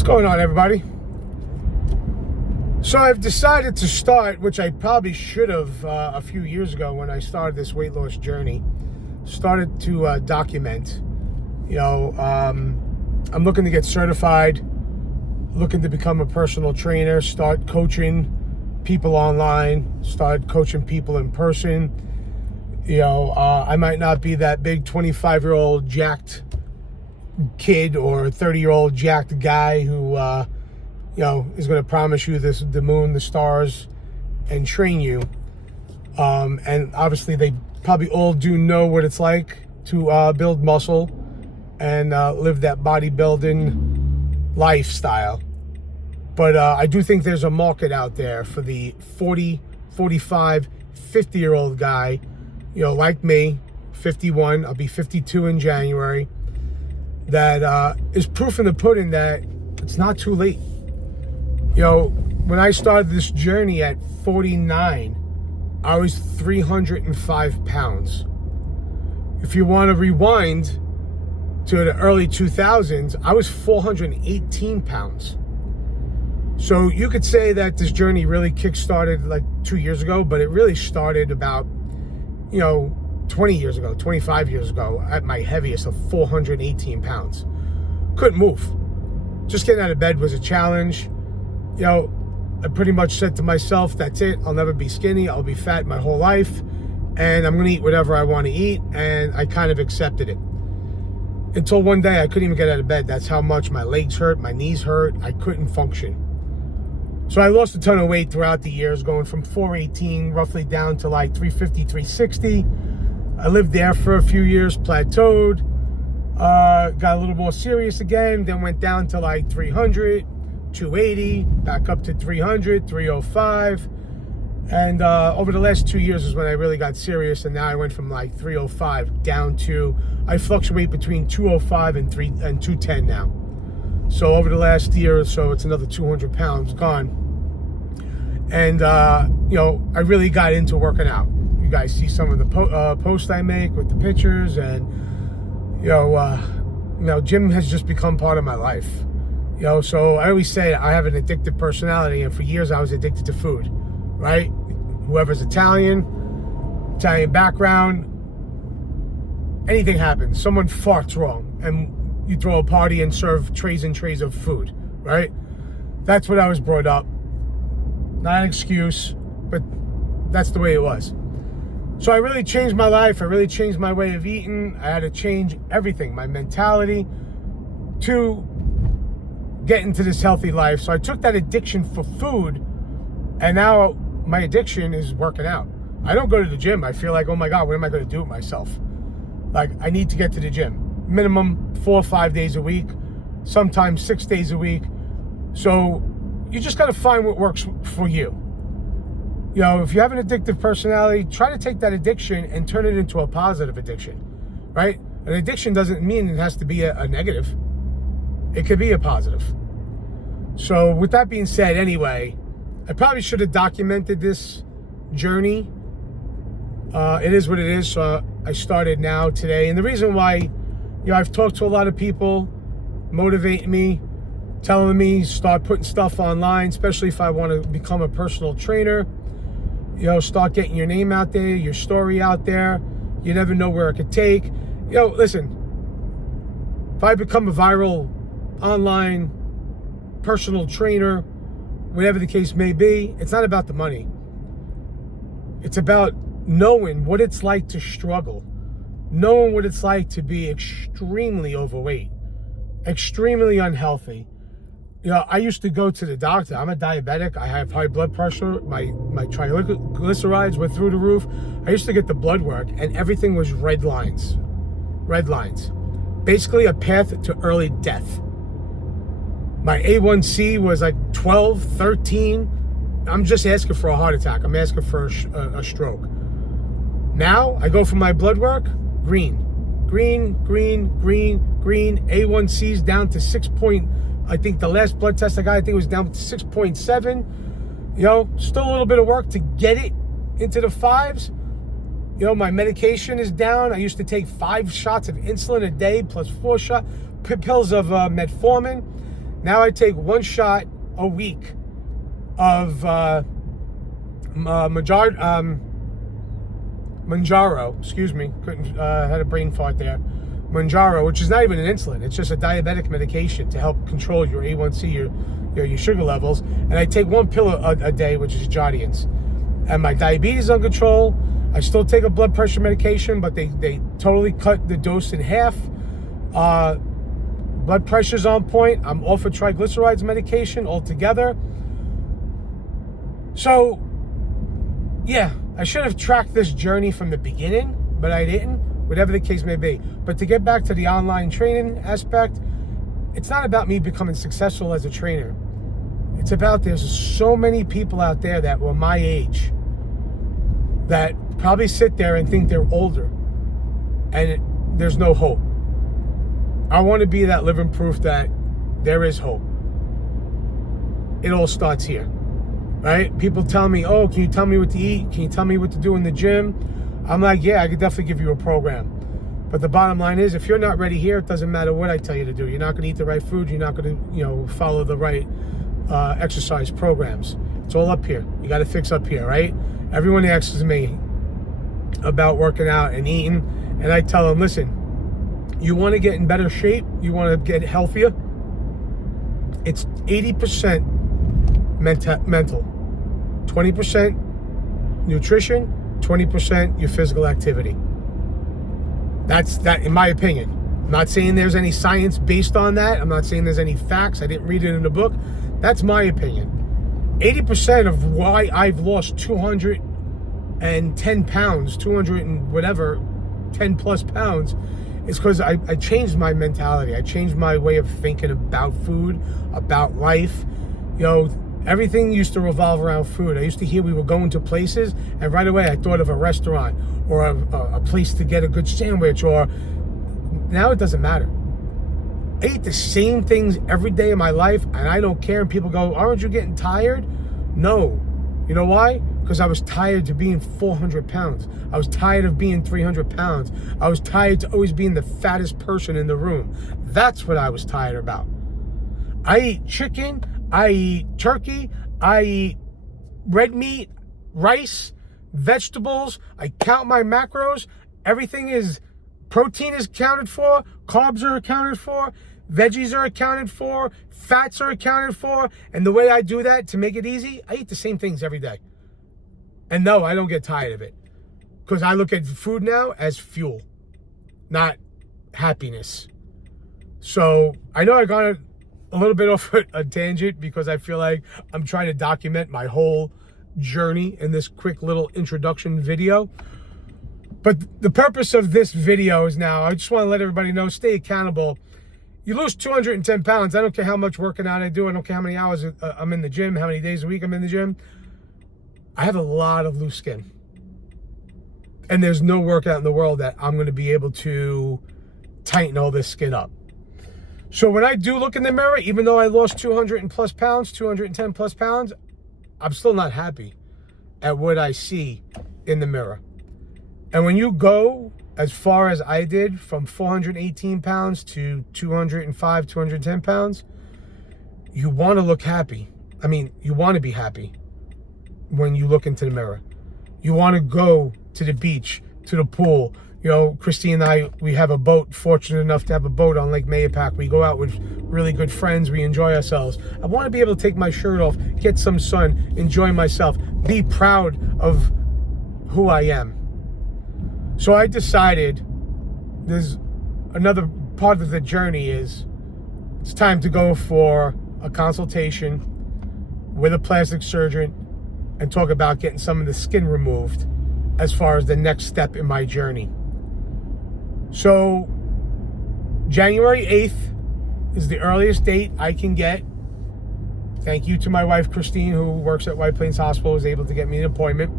What's going on, everybody? So I've decided to start, which I probably should have a few years ago when I started this weight loss journey, started to document. I'm looking to get certified, looking to become a personal trainer, start coaching people online, start coaching people in person. I might not be that big 25-year-old jacked kid or 30-year-old jacked guy who is going to promise you the moon, the stars, and train you. And obviously they probably all do know what it's like to build muscle and live that bodybuilding lifestyle. But I do think there's a market out there for the 40, 45, 50-year-old guy, like me, 51, I'll be 52 in January, that is proof in the pudding that it's not too late. When I started this journey at 49, I was 305 pounds. If you want to rewind to the early 2000s, I was 418 pounds. So you could say that this journey really kick-started like 2 years ago, but it really started about, 20 years ago, 25 years ago, at my heaviest of 418 pounds. Couldn't move. Just getting out of bed was a challenge. I pretty much said to myself, that's it. I'll never be skinny. I'll be fat my whole life. And I'm going to eat whatever I want to eat. And I kind of accepted it. Until one day, I couldn't even get out of bed. That's how much my legs hurt, my knees hurt. I couldn't function. So I lost a ton of weight throughout the years, going from 418 roughly down to like 350, 360. I lived there for a few years, plateaued, got a little more serious again, then went down to like 300, 280, back up to 300, 305. And over the last 2 years is when I really got serious, and now I went from like 305 down to, I fluctuate between 205 and 210 now. So over the last year or so, it's another 200 pounds gone. And, I really got into working out. You guys see some of the posts I make with the pictures, and, gym has just become part of my life. So I always say I have an addictive personality, and for years I was addicted to food, right? Whoever's Italian background, anything happens. Someone farts wrong, and you throw a party and serve trays and trays of food, right? That's what I was brought up. Not an excuse, but that's the way it was. So I really changed my life. I really changed my way of eating. I had to change everything, my mentality, to get into this healthy life. So I took that addiction for food, and now my addiction is working out. I don't go to the gym. I feel like, oh my God, what am I going to do with myself? Like, I need to get to the gym. Minimum 4 or 5 days a week, sometimes 6 days a week. So you just got to find what works for you. If you have an addictive personality, try to take that addiction and turn it into a positive addiction, right? An addiction doesn't mean it has to be a negative. It could be a positive. So with that being said, anyway, I probably should have documented this journey. It is what it is. So I started now today. And the reason why, I've talked to a lot of people, motivating me, telling me start putting stuff online, especially if I want to become a personal trainer. Start getting your name out there, your story out there. You never know where it could take. Listen, if I become a viral online personal trainer, whatever the case may be, it's not about the money. It's about knowing what it's like to struggle, knowing what it's like to be extremely overweight, extremely unhealthy. I used to go to the doctor. I'm a diabetic. I have high blood pressure. My triglycerides were through the roof. I used to get the blood work, and everything was red lines. Red lines. Basically a path to early death. My A1C was like 12, 13. I'm just asking for a heart attack. I'm asking for a stroke. Now, I go for my blood work, green. Green. A1C's down to 6 point, I think the last blood test I got, I think it was down to 6.7. Still a little bit of work to get it into the fives. My medication is down. I used to take 5 shots of insulin a day plus 4 pills of metformin. Now I take 1 shot a week of Manjaro, excuse me, had a brain fart there. Manjaro, which is not even an insulin, it's just a diabetic medication to help control your A1C, your sugar levels. And I take 1 pill a day, which is Jardiance. And my diabetes is under control. I still take a blood pressure medication, but they totally cut the dose in half. Blood pressure's on point. I'm off of triglycerides medication altogether. So, yeah, I should have tracked this journey from the beginning, but I didn't, whatever the case may be. But to get back to the online training aspect, it's not about me becoming successful as a trainer. It's about there's so many people out there that were my age that probably sit there and think they're older, and there's no hope. I want to be that living proof that there is hope. It all starts here, right? People tell me, oh, can you tell me what to eat? Can you tell me what to do in the gym? I'm like, yeah, I could definitely give you a program. But the bottom line is, if you're not ready here, it doesn't matter what I tell you to do. You're not going to eat the right food. You're not going to, follow the right exercise programs. It's all up here. You got to fix up here, right? Everyone asks me about working out and eating, and I tell them, listen, you want to get in better shape, you want to get healthier, it's 80% mental, 20% nutrition, 20% your physical activity. That's that, in my opinion. I'm not saying there's any science based on that. I'm not saying there's any facts. I didn't read it in the book. That's my opinion. 80% of why I've lost 210 pounds, 200 and whatever, 10 plus pounds, is because I changed my mentality. I changed my way of thinking about food, about life. Everything used to revolve around food. I used to hear we were going to places, and right away I thought of a restaurant or a place to get a good sandwich, or now it doesn't matter. I eat the same things every day of my life, and I don't care. And people go, aren't you getting tired? No. You know why? Because I was tired of being 400 pounds. I was tired of being 300 pounds. I was tired to always being the fattest person in the room. That's what I was tired about. I eat chicken. I eat turkey. I eat red meat, rice, vegetables. I count my macros. Everything is, protein is accounted for. Carbs are accounted for. Veggies are accounted for. Fats are accounted for. And the way I do that, to make it easy, I eat the same things every day. And no, I don't get tired of it. Because I look at food now as fuel, not happiness. So I know I got a little bit off a tangent because I feel like I'm trying to document my whole journey in this quick little introduction video. But the purpose of this video is now, I just want to let everybody know, stay accountable. You lose 210 pounds. I don't care how much working out I do. I don't care how many hours I'm in the gym, how many days a week I'm in the gym. I have a lot of loose skin. And there's no workout in the world that I'm going to be able to tighten all this skin up. So when I do look in the mirror, even though I lost 200 plus pounds, 210 plus pounds, I'm still not happy at what I see in the mirror. And when you go as far as I did, from 418 pounds to 205, 210 pounds, you want to look happy. I mean, you want to be happy when you look into the mirror. You want to go to the beach, to the pool. Christine and I, we have a boat, fortunate enough to have a boat on Lake Mayapack. We go out with really good friends. We enjoy ourselves. I want to be able to take my shirt off, get some sun, enjoy myself, be proud of who I am. So I decided there's another part of the journey is it's time to go for a consultation with a plastic surgeon and talk about getting some of the skin removed as far as the next step in my journey. So January 8th is the earliest date I can get. Thank you to my wife, Christine, who works at White Plains Hospital, was able to get me an appointment.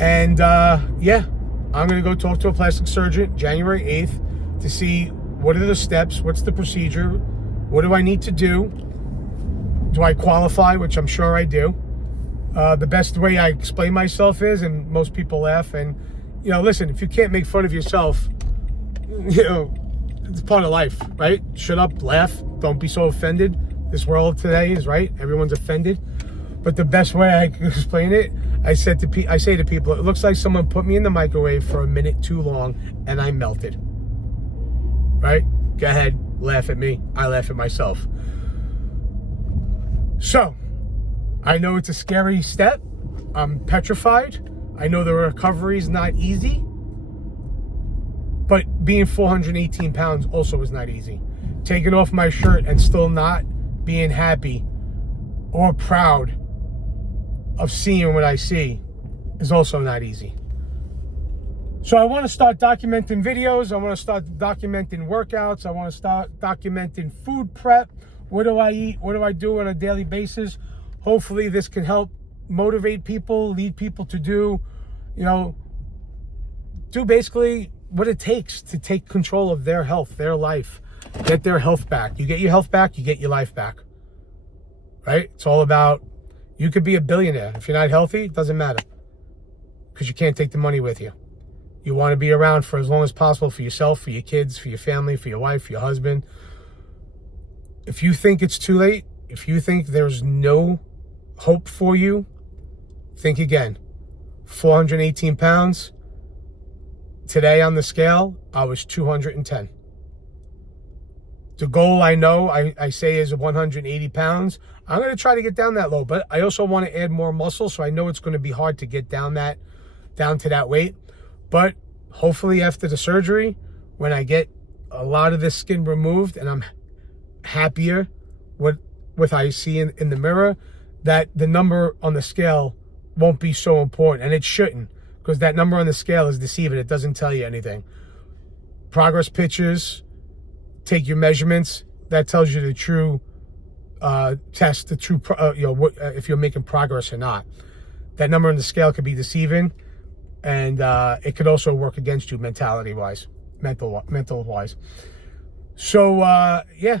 And yeah, I'm going to go talk to a plastic surgeon January 8th to see what are the steps, what's the procedure, what do I need to do, do I qualify, which I'm sure I do. The best way I explain myself is, and most people laugh, and listen, if you can't make fun of yourself, it's part of life, right? Shut up, laugh, don't be so offended. This world today is, right, everyone's offended. But the best way I can explain it, I say to people, it looks like someone put me in the microwave for a minute too long and I melted. Right? Go ahead, laugh at me. I laugh at myself. So, I know it's a scary step. I'm petrified. I know the recovery is not easy. But being 418 pounds also is not easy. Taking off my shirt and still not being happy or proud of seeing what I see is also not easy. So I want to start documenting videos. I want to start documenting workouts. I want to start documenting food prep. What do I eat? What do I do on a daily basis? Hopefully this can help motivate people, lead people to do basically what it takes to take control of their health, their life, get their health back. You get your health back, you get your life back, right? It's all about, you could be a billionaire. If you're not healthy, it doesn't matter because you can't take the money with you. You want to be around for as long as possible for yourself, for your kids, for your family, for your wife, for your husband. If you think it's too late, if you think there's no hope for you, think again. 418 pounds. Today on the scale, I was 210. The goal I know I say is 180 pounds. I'm going to try to get down that low, but I also want to add more muscle, so I know it's going to be hard to get down to that weight. But hopefully after the surgery, when I get a lot of this skin removed and I'm happier with what I see in the mirror, that the number on the scale won't be so important. And it shouldn't, because that number on the scale is deceiving. It doesn't tell you anything. Progress pictures, take your measurements. That tells you the true test, the true, if you're making progress or not. That number on the scale could be deceiving, and it could also work against you mental-wise. So, yeah,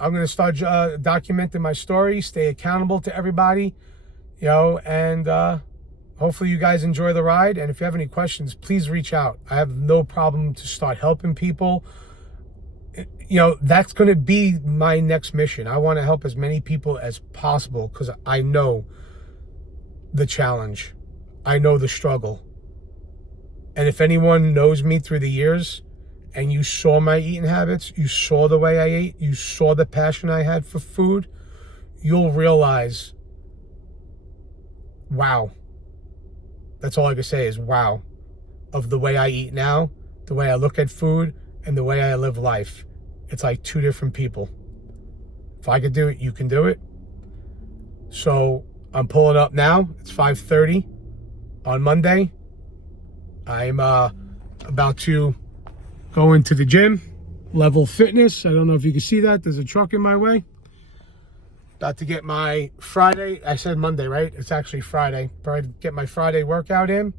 I'm going to start documenting my story, stay accountable to everybody, and hopefully you guys enjoy the ride. And if you have any questions, please reach out. I have no problem to start helping people. That's going to be my next mission. I want to help as many people as possible because I know the challenge. I know the struggle. And if anyone knows me through the years and you saw my eating habits, you saw the way I ate, you saw the passion I had for food, you'll realize, wow. That's all I can say is wow. Of the way I eat now, the way I look at food, and the way I live life. It's like two different people. If I could do it, you can do it. So I'm pulling up now. It's 5:30 on Monday. I'm about to go into the gym, Level Fitness. I don't know if you can see that. There's a truck in my way. About to get my Friday. I said Monday, right? It's actually Friday. Probably get my Friday workout in.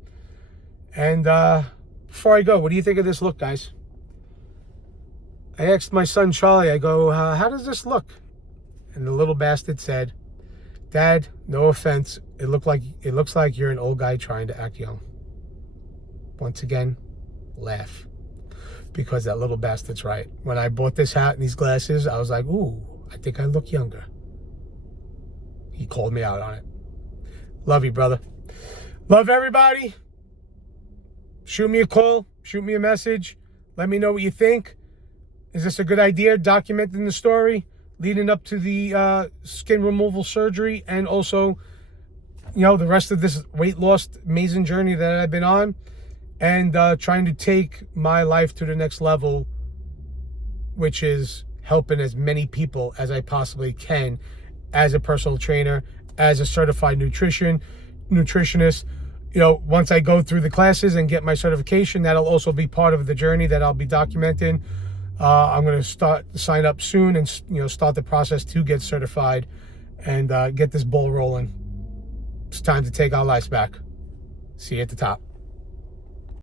And before I go, what do you think of this look, guys? I asked my son Charlie, I go, how does this look? And the little bastard said, Dad, no offense, it looks like you're an old guy trying to act young. Once again, laugh. Because that little bastard's right. When I bought this hat and these glasses, I was like, ooh, I think I look younger. He called me out on it. Love you, brother. Love everybody. Shoot me a call. Shoot me a message. Let me know what you think. Is this a good idea? Documenting the story leading up to the skin removal surgery, and also, the rest of this weight loss amazing journey that I've been on, and trying to take my life to the next level, which is helping as many people as I possibly can as a personal trainer, as a certified nutritionist. Once I go through the classes and get my certification, that'll also be part of the journey that I'll be documenting. I'm going to sign up soon and, start the process to get certified and get this ball rolling. It's time to take our lives back. See you at the top.